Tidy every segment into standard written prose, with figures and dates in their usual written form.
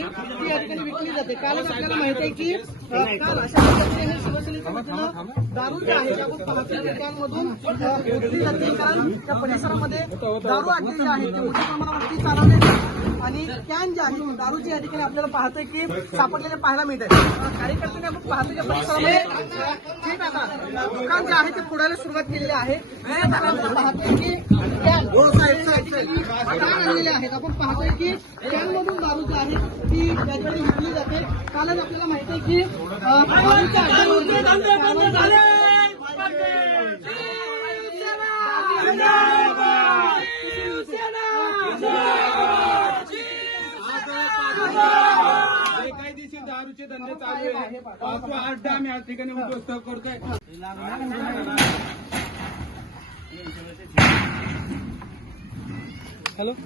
नाही ती या ठिकाणी विकली जाते. कालच आपल्याला माहिती आहे की काल अशा पद्धतीने शिवसेनेच्या वतीनं दारू जी आहे त्या आपण पाहतो की कॅनमधून विकली जाते. कारण त्या परिसरामध्ये दारू अड्डे जे आहेत ते मोठ्या प्रमाणावरती चालवले आणि कॅन जे आहे दारू जी या ठिकाणी आपल्याला पाहतोय की सापडलेले पाहायला मिळत आहे. कार्यकर्त्यांनी आपण पाहतो की परिसरामध्ये ठीक आता दुकान जे आहे ते फोडायला सुरुवात केलेली आहे. आपण पाहतोय की कॅन आणलेले आहेत. आपण पाहतोय की कॅनमधून दारू जी आहे ती या ठिकाणी विकली जाते. कालच आपल्याला माहिती आहे की बेकायदेशीर दारूचे धंदे चालू आहे. 508 आम्ही या ठिकाणी उद्ध्वस्त करतोय. हॅलो एक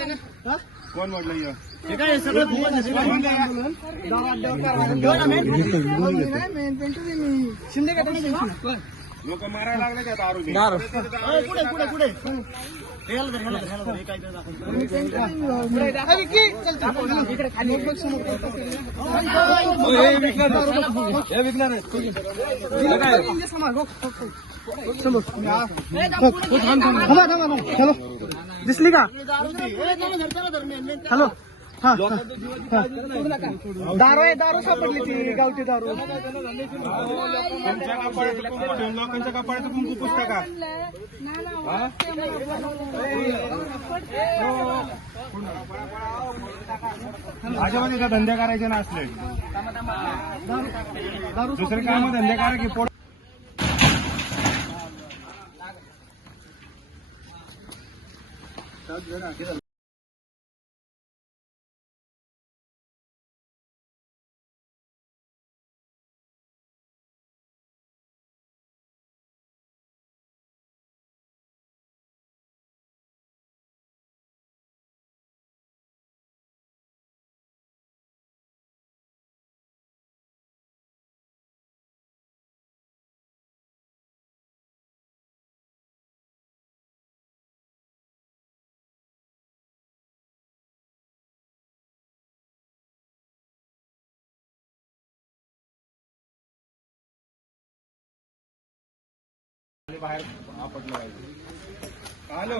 मिनिट कोण म्हटलं हे काय सगळं शिंदे लोक मारायला लागले त्या दारू पुढे पुढे दिसली का? हॅलो हा दारू आहे. दारू सापडली ती गावठी दारू. लोकांच्या कपाळाचं कुंकू पुसता का? अशामध्ये का धंदे करायचे ना असले दुसरे काम धंदे करा की पोट बाहेर आपटलं पाहिजे. हॅलो